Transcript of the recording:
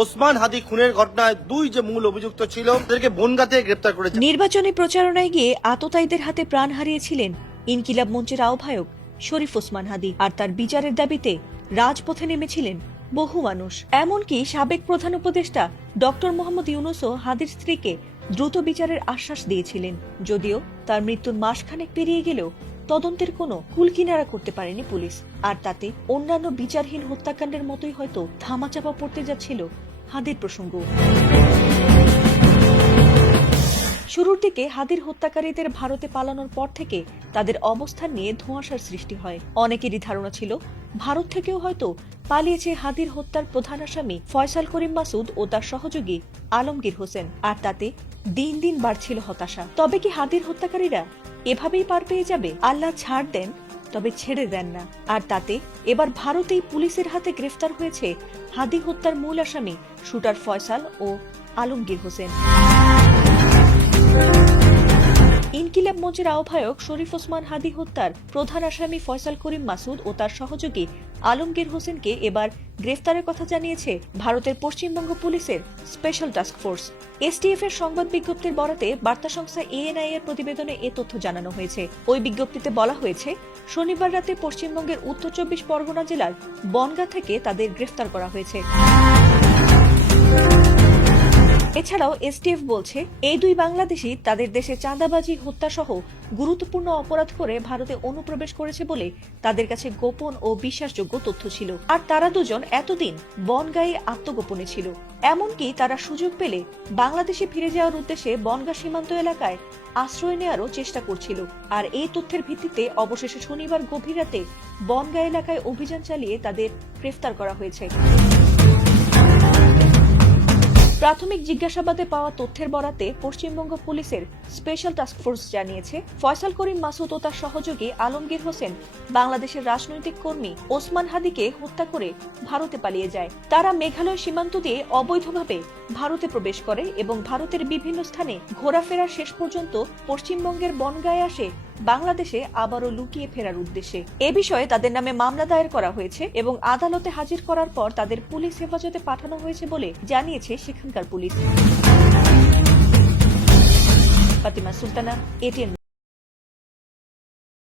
ওসমান হাদি খুনের ঘটনায় দুই যে মূল অভিযুক্ত ছিল তাদেরকে বনগাঁ থেকে গ্রেপ্তার করেছে। নির্বাচনী প্রচারণায় গিয়ে আততায়ীদের হাতে প্রাণ হারিয়েছিলেন ইনকিলাব মঞ্চের আহ্বায়ক শরীফ ওসমান হাদি, আর তার বিচারের দাবিতে রাজপথে নেমেছিলেন বহু মানুষ। এমনকি সাবেক প্রধান উপদেষ্টা ডক্টর মোহাম্মদ ইউনূসও হাদির স্ত্রীকে দ্রুত বিচারের আশ্বাস দিয়েছিলেন। যদিও তার মৃত্যুর মাসখানেক পেরিয়ে গেলেও তদন্তের কোনো কুলকিনারা করতে পারেনি পুলিশ, আর তাতে অন্যান্য বিচারহীন হত্যাকাণ্ডের মতোই হয়তো ধামাচাপা পড়তে যাচ্ছিল হাদির প্রসঙ্গ। শুরুর দিকে হাদির হত্যাকারীদের ভারতে পালানোর পর থেকে তাদের অবস্থান নিয়ে ধোঁয়াশার সৃষ্টি হয়। অনেকেরই ধারণা ছিল ভারত থেকেও হয়তো পালিয়েছে হাদির হত্যার প্রধান আসামি ফয়সাল করিম মাসুদ ও তার সহযোগী আলমগীর হোসেন, আর তাতে দিন দিন বাড়ছিল হতাশা। তবে কি হাদির হত্যাকারীরা এভাবেই পার পেয়ে যাবে? আল্লাহ ছাড় দেন তবে ছেড়ে দেন না। আর তাতে এবার ভারতেই পুলিশের হাতে গ্রেফতার হয়েছে হাদি হত্যার মূল আসামি শুটার ফয়সাল ও আলমগীর হোসেন। ইনকিলাব মঞ্চের আহ্বায়ক শরীফ ওসমান হাদি হত্যার প্রধান আসামি ফয়সাল করিম মাসুদ ও তার সহযোগী আলমগীর হোসেনকে এবার গ্রেফতারের কথা জানিয়েছে ভারতের পশ্চিমবঙ্গ পুলিশের স্পেশাল টাস্ক ফোর্স। এসটিএফ এর সংবাদ বিজ্ঞপ্তির বরাতে বার্তা সংস্থা এএনআই এর প্রতিবেদনে এ তথ্য জানানো হয়েছে। ওই বিজ্ঞপ্তিতে বলা হয়েছে, শনিবার রাতে পশ্চিমবঙ্গের উত্তর 24 পরগনা জেলার বনগাঁ থেকে তাদের গ্রেফতার করা হয়েছে। এছাড়াও এসটিএফ বলছে, এই দুই বাংলাদেশী তাদের দেশে চাঁদাবাজি, হত্যা সহ গুরুত্বপূর্ণ অপরাধ করে ভারতে অনুপ্রবেশ করেছে বলে তাদের কাছে গোপন ও বিশ্বাসযোগ্য তথ্য ছিল। আর তারা দুজন এতদিন বনগাঁয়ে আত্মগোপনে ছিল। এমনকি তারা সুযোগ পেলে বাংলাদেশে ফিরে যাওয়ার উদ্দেশ্যে বনগাঁ সীমান্ত এলাকায় আশ্রয় নেওয়ারও চেষ্টা করছিল। আর এই তথ্যের ভিত্তিতে অবশেষে শনিবার গভীর রাতে বনগাঁ এলাকায় অভিযান চালিয়ে তাদের গ্রেফতার করা হয়েছে। প্রাথমিক জিজ্ঞাসাবাদে পাওয়া তথ্যের বরাতে পশ্চিমবঙ্গ পুলিশের স্পেশাল টাস্ক ফোর্স জানিয়েছে, ফয়সাল করিম মাসুদ ও তার সহযোগী আলমগীর হোসেন বাংলাদেশের রাজনৈতিক কর্মী ওসমান হাদিকে হত্যা করে ভারতে পালিয়ে যায়। তারা মেঘালয় সীমান্ত দিয়ে অবৈধভাবে ভারতে প্রবেশ করে এবং ভারতের বিভিন্ন স্থানে ঘোরাফেরার শেষ পর্যন্ত পশ্চিমবঙ্গের বনগাঁয়ে আসে বাংলাদেশে আবারও লুকিয়ে ফেরার উদ্দেশ্যে। এ বিষয়ে তাদের নামে মামলা দায়ের করা হয়েছে এবং আদালতে হাজির করার পর তাদের পুলিশ হেফাজতে পাঠানো হয়েছে বলে জানিয়েছে সেখানকার পুলিশ। ফাতিমা সুলতানা, এটিএন।